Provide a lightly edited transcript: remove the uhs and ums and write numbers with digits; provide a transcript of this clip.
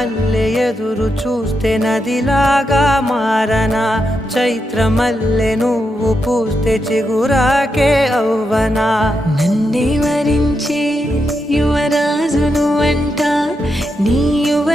మల్లె ఎదురు చూస్తే నదిలాగా మారనా, చైత్రమల్లె నువ్వు పూస్తే చిగురాకే అవ్వనా. నన్నే వరించే యువరాజును అంట నీ యువ